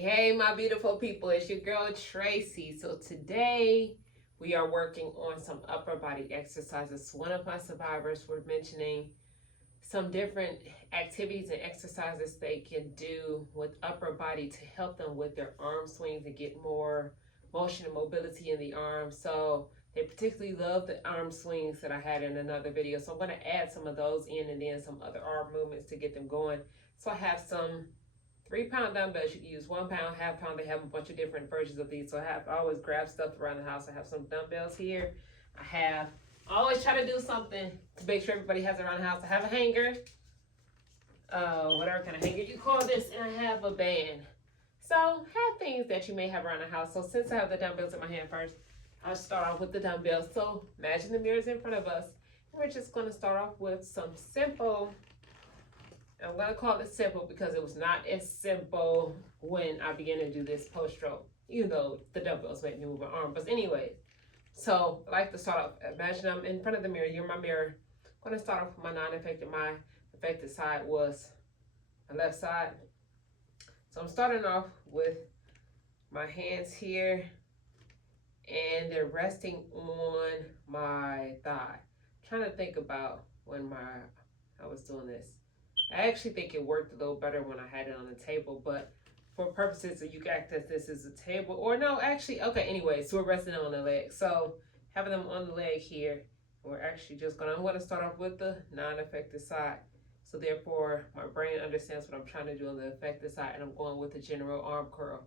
Hey, my beautiful people, it's your girl Tracy. So today we are working on some upper body exercises. One of my survivors were mentioning some different activities and exercises they can do with upper body to help them with their arm swings and get more motion and mobility in the arms. So they particularly love the arm swings that I had in another video. So I'm going to add some of those in and then some other arm movements to get them going. So I have some 3 pound dumbbells. You can use 1 pound, half pound. They have a bunch of different versions of these. So I always grab stuff around the house. I have some dumbbells here. I always try to do something to make sure everybody has it around the house. I have a hanger, whatever kind of hanger you call this, and I have a band. So have things that you may have around the house. So since I have the dumbbells in my hand first, I'll start off with the dumbbells. So imagine the mirrors in front of us. And we're just going to start off with some simple. I'm going to call it simple because it was not as simple when I began to do this post stroke, even though the dumbbells made me move my arm. But anyway, so I like to start off. Imagine I'm in front of the mirror. You're my mirror. I'm going to start off with my non-affected. My affected side was my left side. So I'm starting off with my hands here, and they're resting on my thigh. I'm trying to think about when I was doing this. I actually think it worked a little better when I had it on the table, but for purposes of you can act as this is a table, or no, actually, okay, anyway, so we're resting on the leg. So having them on the leg here, we're actually just I'm gonna start off with the non-affected side. So therefore, my brain understands what I'm trying to do on the affected side, and I'm going with the general arm curl.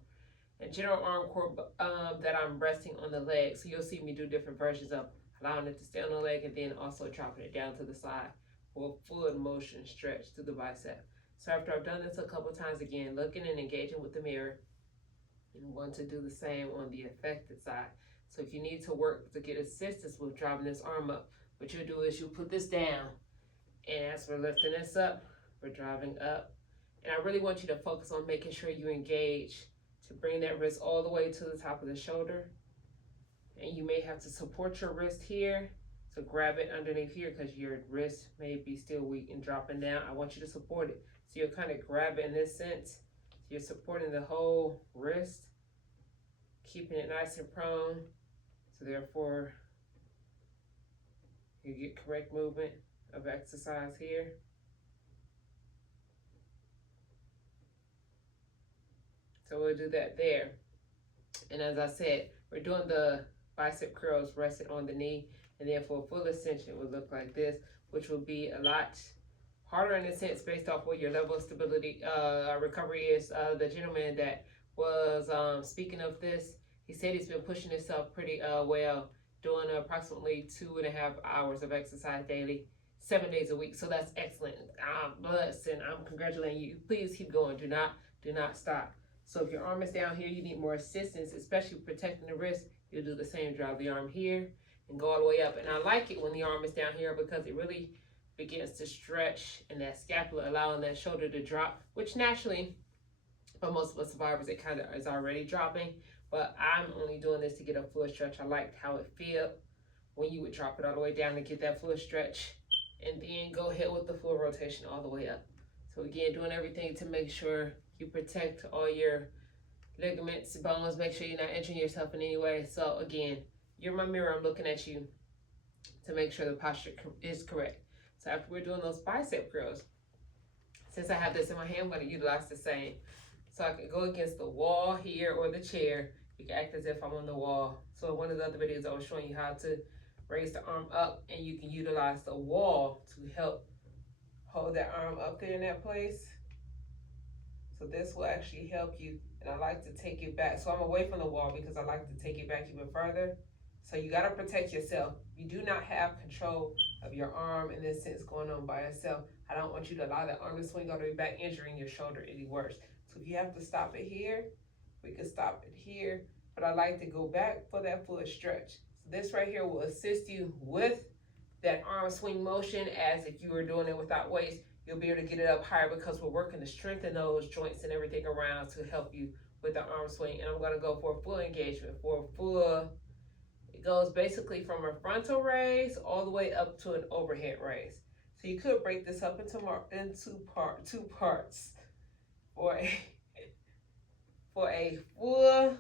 And general arm curl that I'm resting on the leg. So you'll see me do different versions of allowing it to stay on the leg and then also dropping it down to the side for full motion stretch through the bicep. So after I've done this a couple times, again, looking and engaging with the mirror, and want to do the same on the affected side. So if you need to work to get assistance with driving this arm up, what you do is you put this down, and as we're lifting this up, we're driving up. And I really want you to focus on making sure you engage to bring that wrist all the way to the top of the shoulder. And you may have to support your wrist here. So grab it underneath here because your wrist may be still weak and dropping down. I want you to support it. So you'll kind of grab it in this sense. So you're supporting the whole wrist, keeping it nice and prone. So therefore, you get correct movement of exercise here. So we'll do that there. And as I said, we're doing the bicep curls rested on the knee. And then for a full extension, it would look like this, which will be a lot harder in a sense based off what your level of stability recovery is. The gentleman that was speaking of this, he said he's been pushing himself pretty well, doing approximately 2.5 hours of exercise daily, 7 days a week. So that's excellent. I'm blessed and I'm congratulating you. Please keep going. Do not stop. So if your arm is down here, you need more assistance, especially protecting the wrist. You'll do the same. Drive the arm here and go all the way up. And I like it when the arm is down here because it really begins to stretch in that scapula, allowing that shoulder to drop, which naturally, for most of us survivors, it kind of is already dropping. But I'm only doing this to get a full stretch. I liked how it felt when you would drop it all the way down to get that full stretch. And then go ahead with the full rotation all the way up. So again, doing everything to make sure you protect all your ligaments, bones, make sure you're not injuring yourself in any way. So again, you're my mirror, I'm looking at you to make sure the posture is correct. So after we're doing those bicep curls, since I have this in my hand, I'm going to utilize the same. So I can go against the wall here or the chair. You can act as if I'm on the wall. So one of the other videos I was showing you how to raise the arm up, and you can utilize the wall to help hold that arm up there in that place. So this will actually help you, and I like to take it back. So I'm away from the wall because I like to take it back even further. So you got to protect yourself. You do not have control of your arm in this sense going on by itself. I don't want you to allow that arm to swing all the way back, injuring your shoulder any worse. So if you have to stop it here, we can stop it here. But I like to go back for that full stretch. So this right here will assist you with that arm swing motion as if you were doing it without weights. You'll be able to get it up higher because we're working to strengthen those joints and everything around to help you with the arm swing. And I'm going to go for a full engagement, for a full. It goes basically from a frontal raise all the way up to an overhead raise. So you could break this up into two parts for for a full,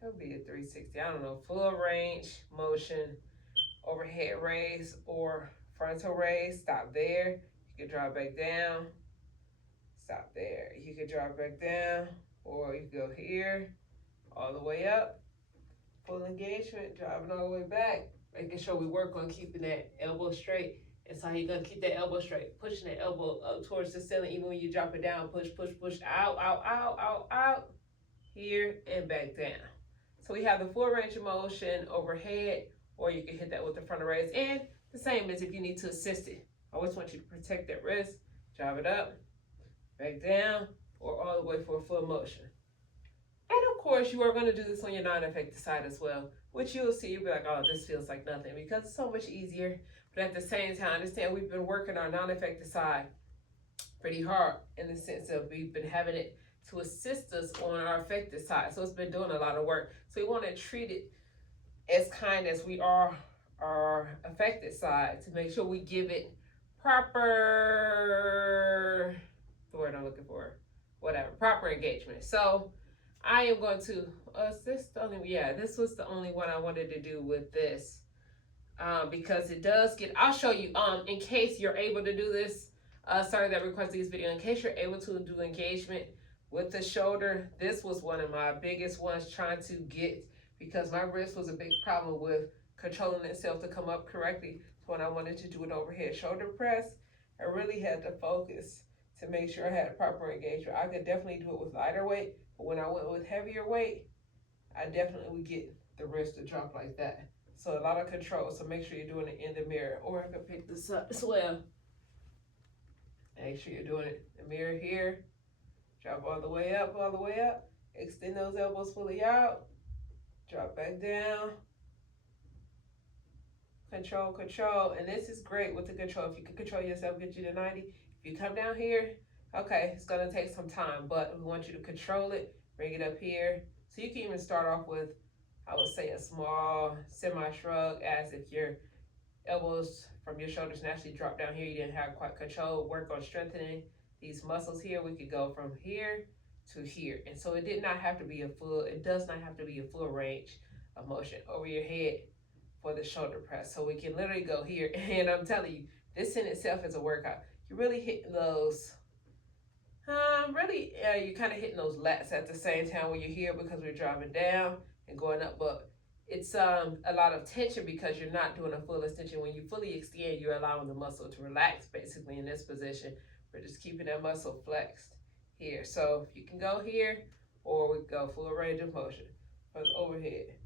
that would be a 360, I don't know, full range motion, overhead raise or frontal raise. Stop there. You can drop back down. Stop there. You can drop back down, or you can go here, all the way up. Full engagement, driving all the way back. Making sure we work on keeping that elbow straight. And so you're gonna keep that elbow straight, pushing that elbow up towards the ceiling. Even when you drop it down, push, push, push, out, out, out, out, out. Here and back down. So we have the full range of motion overhead, or you can hit that with the frontal raise. And the same as if you need to assist it. I always want you to protect that wrist, drive it up, back down, or all the way for a full motion. And of course, you are going to do this on your non-affected side as well, which you'll see, you'll be like, oh, this feels like nothing, because it's so much easier. But at the same time, understand we've been working our non-affected side pretty hard in the sense of we've been having it to assist us on our affected side. So it's been doing a lot of work. So we want to treat it as kind as we are our affected side to make sure we give it proper, the word I'm looking for, whatever, proper engagement. So I am going to, this was the only one I wanted to do with this because it does get, I'll show you, in case you're able to do this, sorry that requested this video, in case you're able to do engagement with the shoulder, this was one of my biggest ones trying to get, because my wrist was a big problem with controlling itself to come up correctly. So when I wanted to do an overhead shoulder press, I really had to focus to make sure I had a proper engagement. I could definitely do it with lighter weight, but when I went with heavier weight, I definitely would get the wrist to drop like that. So a lot of control, so make sure you're doing it in the mirror. Or I can pick this up as well. Make sure you're doing it in the mirror here. Drop all the way up, extend those elbows fully out, drop back down, control, control, and this is great with the control. If you can control yourself, get you to 90. If you come down here, okay, it's gonna take some time, but we want you to control it, bring it up here. So you can even start off with, I would say, a small semi-shrug, as if your elbows from your shoulders naturally drop down here, you didn't have quite control. Work on strengthening these muscles here. We could go from here to here. And so it did not have to be it does not have to be a full range of motion over your head for the shoulder press. So we can literally go here. And I'm telling you, this in itself is a workout. You're really hitting those, you're kind of hitting those lats at the same time when you're here, because we're driving down and going up. But it's a lot of tension because you're not doing a full extension. When you fully extend, you're allowing the muscle to relax basically in this position. We're just keeping that muscle flexed here. So if you can go here, or we go full range of motion from the overhead.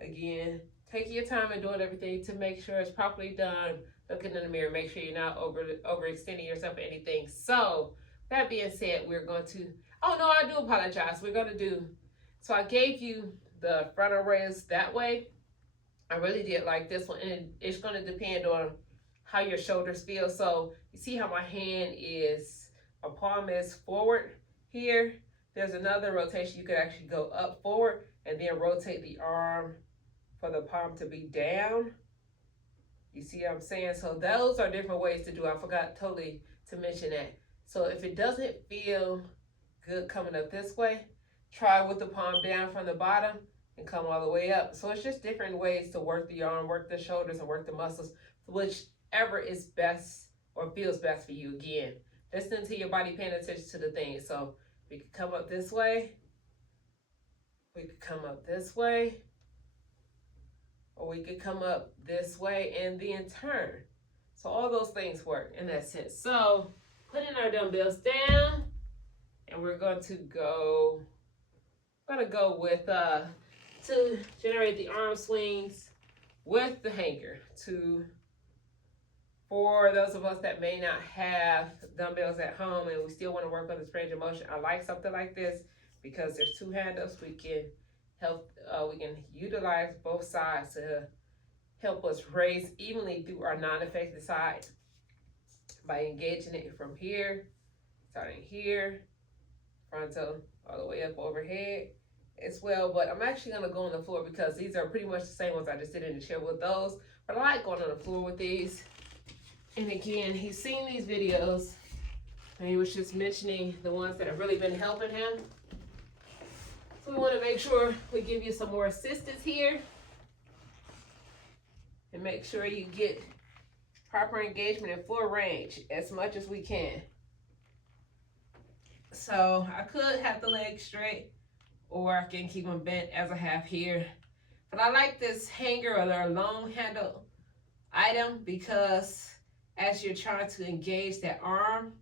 Again, take your time and doing everything to make sure it's properly done. Looking in the mirror, make sure you're not overextending yourself or anything. So that being said, we're going to, oh no, I do apologize. We're going to do, so I gave you the frontal raise that way. I really did like this one, and it's going to depend on how your shoulders feel. So you see how my hand is, my palm is forward here. There's another rotation. You could actually go up forward and then rotate the arm for the palm to be down. You see what I'm saying? So those are different ways to do it. I forgot totally to mention that. So if it doesn't feel good coming up this way, try with the palm down from the bottom and come all the way up. So it's just different ways to work the arm, work the shoulders, and work the muscles, whichever is best or feels best for you. Again, listen to your body, paying attention to the things. So we could come up this way, we could come up this way, or we could come up this way and then turn. So all those things work in that sense. So putting our dumbbells down, and we're going to go, with, to generate the arm swings with the hanger. For those of us that may not have dumbbells at home and we still want to work on this range of motion, I like something like this because there's two handles. We can utilize both sides to help us raise evenly through our non-affected side by engaging it from here, starting here, frontal, all the way up overhead as well. But I'm actually going to go on the floor because these are pretty much the same ones I just did in the chair with those. But I like going on the floor with these. And again, he's seen these videos and he was just mentioning the ones that have really been helping him. So we want to make sure we give you some more assistance here. And make sure you get proper engagement and full range as much as we can. So I could have the legs straight, or I can keep them bent as I have here. But I like this hanger or their long handle item because as you're trying to engage that arm,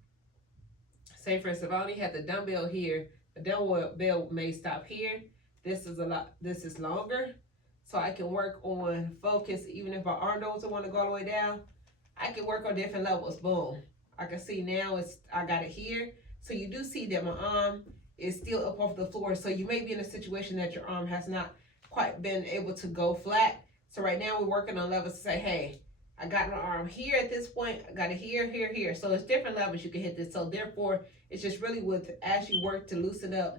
say for instance, if I only had the dumbbell here, the dumbbell may stop here. This is longer. So I can work on focus, even if my arm doesn't want to go all the way down, I can work on different levels. Boom. I can see now I got it here. So you do see that my arm is still up off the floor. So you may be in a situation that your arm has not quite been able to go flat. So right now we're working on levels to say, hey, I got my arm here at this point. I got it here, here, here. So it's different levels you can hit this. So therefore, it's just really as you work to loosen up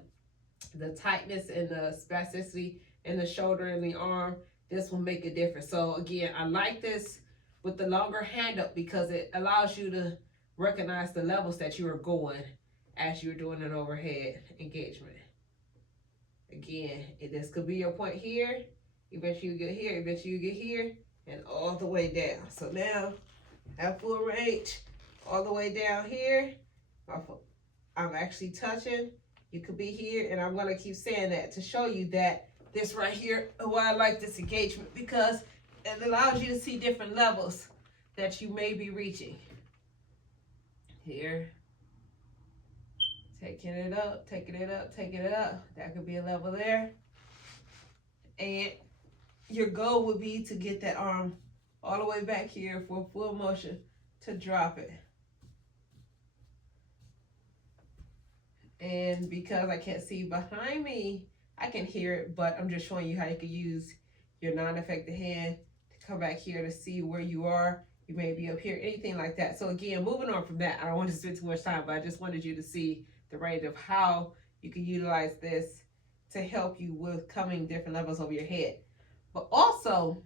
the tightness and the spasticity in the shoulder and the arm, this will make a difference. So again, I like this with the longer hand up because it allows you to recognize the levels that you are going as you're doing an overhead engagement. Again, this could be your point here. Eventually you get here, eventually you get here, and all the way down. So now, have full range all the way down here. I'm actually touching. You could be here, and I'm gonna keep saying that to show you that this right here, why I like this engagement, because it allows you to see different levels that you may be reaching. Here. Taking it up, taking it up, taking it up. That could be a level there. And your goal would be to get that arm all the way back here for full motion to drop it. And because I can't see behind me, I can hear it, but I'm just showing you how you can use your non-affected hand to come back here to see where you are. You may be up here, anything like that. So again, moving on from that, I don't want to spend too much time, but I just wanted you to see the range of how you can utilize this to help you with coming different levels over your head. But also,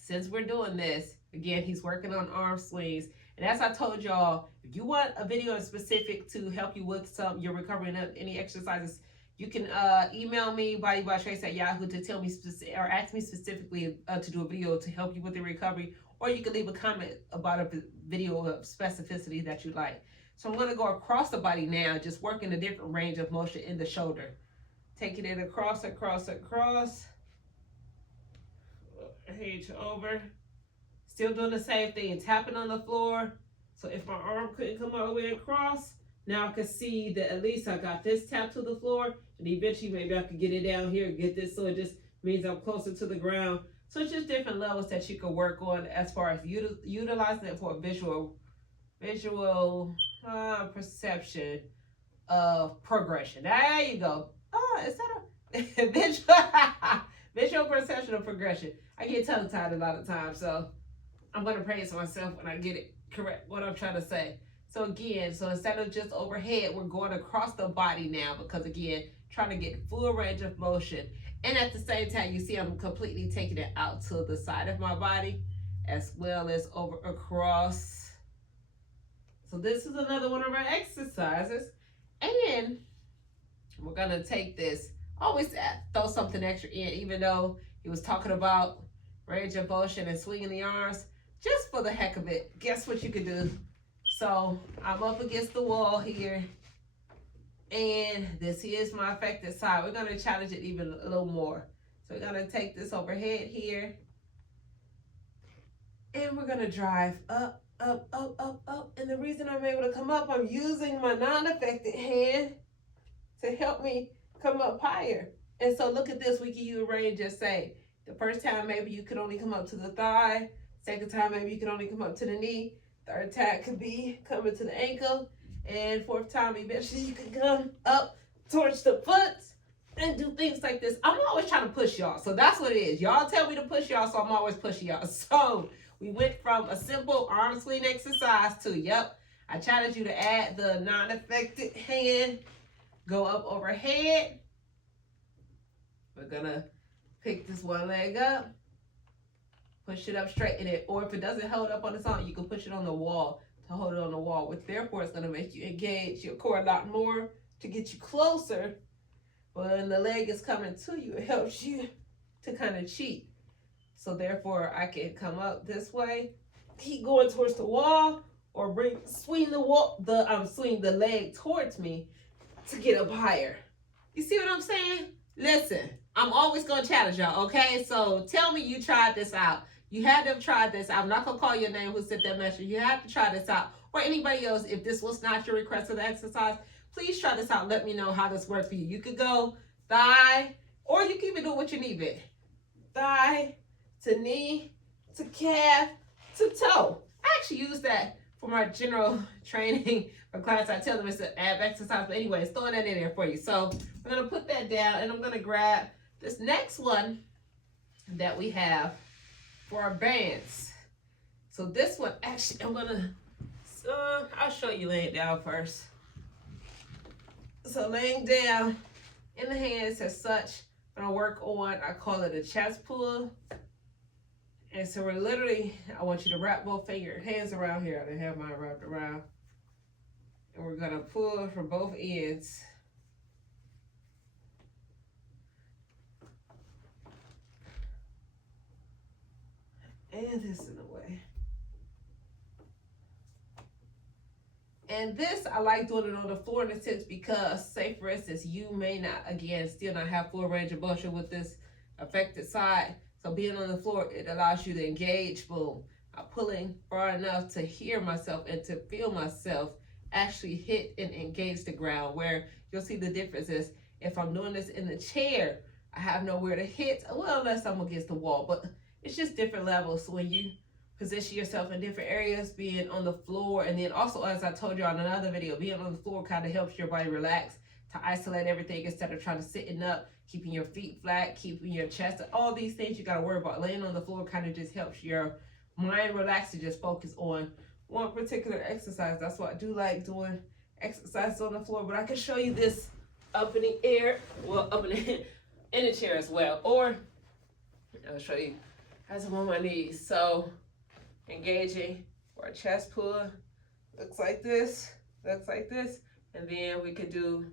since we're doing this, again, he's working on arm swings. And as I told y'all, if you want a video in specific to help you with your recovery and any exercises, you can email me, bodybytrace@yahoo, to tell me or ask me specifically to do a video to help you with your recovery, or you can leave a comment about a video of specificity that you like. So I'm going to go across the body now, just working a different range of motion in the shoulder. Taking it across, across, across. Hinge over. Still doing the same thing, tapping on the floor. So if my arm couldn't come all the way across, now I can see that at least I got this tap to the floor, and eventually maybe I could get it down here, get this, so it just means I'm closer to the ground. So it's just different levels that you can work on as far as utilizing it for visual perception of progression. There you go. Oh, is that a visual perception of progression? I get tongue-tied a lot of times, so I'm going to praise myself when I get it correct, what I'm trying to say. So again, so instead of just overhead, we're going across the body now because, again, trying to get full range of motion. And at the same time, you see I'm completely taking it out to the side of my body as well as over across. So this is another one of our exercises. And we're going to take this. Always throw something extra in, even though he was talking about range of motion and swinging the arms. Just for the heck of it, guess what you could do? So I'm up against the wall here, and this is my affected side. We're going to challenge it even a little more. So we're going to take this overhead here, and we're going to drive up, up, up, up, up. And the reason I'm able to come up, I'm using my non-affected hand to help me come up higher. And so look at this, we can use range, just say, the first time maybe you could only come up to the thigh, second time maybe you could only come up to the knee, third time could be coming to the ankle, and fourth time eventually you can come up towards the foot and do things like this. I'm always trying to push y'all, so that's what it is. Y'all tell me to push y'all, so I'm always pushing y'all. So we went from a simple arm swing exercise to, yep, I challenge you to add the non-affected hand, go up overhead. We're gonna pick this one leg up, push it up, straighten it, or if it doesn't hold up on its own, you can push it on the wall to hold it on the wall, which therefore is gonna make you engage your core a lot more to get you closer But when the leg is coming to you, it helps you to kind of cheat. So therefore, I can come up this way, keep going towards the wall, or swing the leg towards me to get up higher. You see what I'm saying? Listen, I'm always gonna challenge y'all, okay? So tell me you tried this out. You had to have tried this. I'm not gonna call your name who sent that message. You have to try this out. Or anybody else, if this was not your request of the exercise, please try this out. Let me know how this worked for you. You could go thigh, or you can even do what you need it. Thigh to knee to calf to toe. I actually use that for my general training for clients. I tell them it's an ab exercise, but anyways, throwing that in there for you. So I'm gonna put that down, and I'm gonna grab this next one that we have for our bands. So this one, actually, I'm gonna, I'll show you laying down first. So laying down in the hands as such, I'm gonna work on, I call it a chest pull. And so we're literally, I want you to wrap both hands around here. I have mine wrapped around. And we're gonna pull from both ends. And this in the way. And this, I like doing it on the floor in a sense because, say for instance, you may not, again, still not have full range of motion with this affected side. So being on the floor, it allows you to engage, boom. I'm pulling far enough to hear myself and to feel myself actually hit and engage the ground, where you'll see the difference is if I'm doing this in the chair, I have nowhere to hit, well, unless I'm against the wall, but it's just different levels. So when you position yourself in different areas, being on the floor, and then also, as I told you on another video, being on the floor kind of helps your body relax, to isolate everything instead of trying to sitting up, keeping your feet flat, keeping your chest, all these things you got to worry about. Laying on the floor kind of just helps your mind relax to just focus on one particular exercise. That's why I do like doing exercises on the floor, but I can show you this up in the air, well, up in the chair as well, or I'll show you as I'm on my knees. So engaging for a chest pull, looks like this, and then we could do,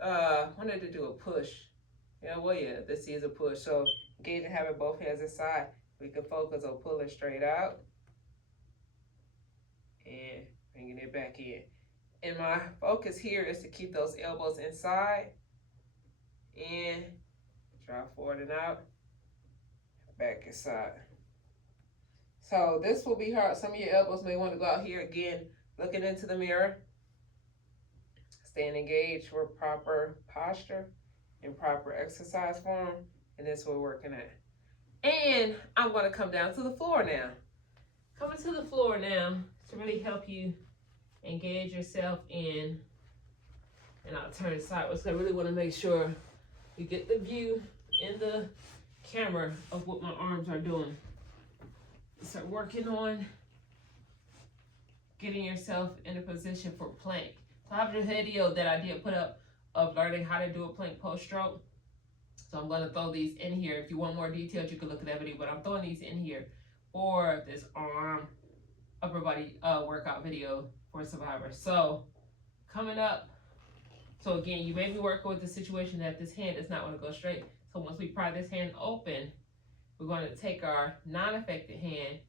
wanted to do a push. Yeah, well, yeah, this is a push. So engaging, having both hands inside, we can focus on pulling straight out and bringing it back in. And my focus here is to keep those elbows inside and drop forward and out, back inside. So this will be hard. Some of your elbows may want to go out here again, looking into the mirror, staying engaged for proper posture and proper exercise form, and this we're working at. And I'm going to come down to the floor now. Coming to the floor now to really help you engage yourself in, and I'll turn sideways. So I really want to make sure you get the view in the camera of what my arms are doing. Start working on getting yourself in a position for plank. So I have a video that I did put up of learning how to do a plank post-stroke. So I'm going to throw these in here. If you want more details, you can look at that video, but I'm throwing these in here for this arm upper body workout video for survivors. So coming up, so again, you may be working with the situation that this hand is not going to go straight. So once we pry this hand open, we're going to take our non-affected hand,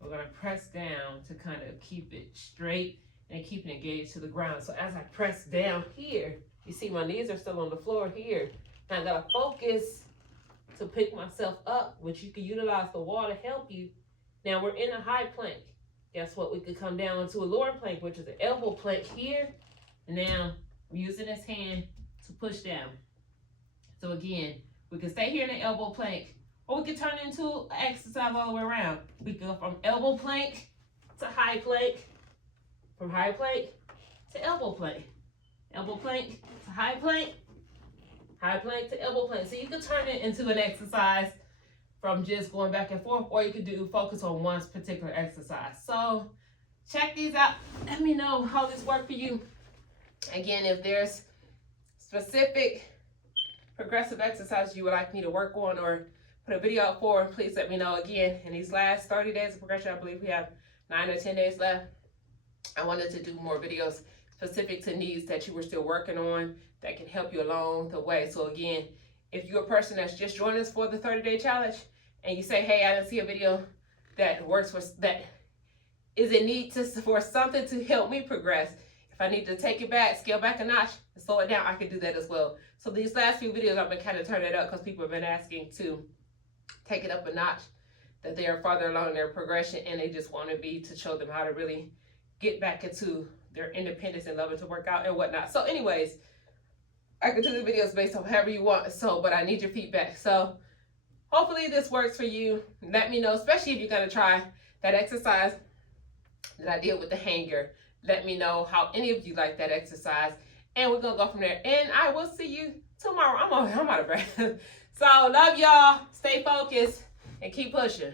we're going to press down to kind of keep it straight and keep it engaged to the ground. So as I press down here, you see my knees are still on the floor here. Now I got to focus to pick myself up, which you can utilize the wall to help you. Now we're in a high plank. Guess what? We could come down into a lower plank, which is an elbow plank here. And now we're using this hand to push down. So again, we can stay here in the elbow plank, or we can turn it into an exercise all the way around. We go from elbow plank to high plank, from high plank to elbow plank to high plank to elbow plank. So you can turn it into an exercise from just going back and forth, or you could focus on one particular exercise. So check these out. Let me know how this worked for you. Again, if there's specific progressive exercises you would like me to work on or put a video out for, please let me know. Again, in these last 30 days of progression, I believe we have 9 or 10 days left. I wanted to do more videos specific to needs that you were still working on that can help you along the way. So again, if you're a person that's just joining us for the 30-day challenge and you say, hey, I didn't see a video that works for, that is in need for something to help me progress. If I need to take it back, scale back a notch, and slow it down, I can do that as well. So these last few videos, I've been kind of turning it up because people have been asking to take it up a notch, that they are farther along in their progression and they just want to show them how to really get back into their independence and loving to work out and whatnot. So anyways, I can do the videos based on however you want, but I need your feedback. So hopefully this works for you. Let me know, especially if you're going to try that exercise that I did with the hanger. Let me know how any of you like that exercise, and we're going to go from there. And I will see you tomorrow. I'm out of breath. So love y'all. Stay focused and keep pushing.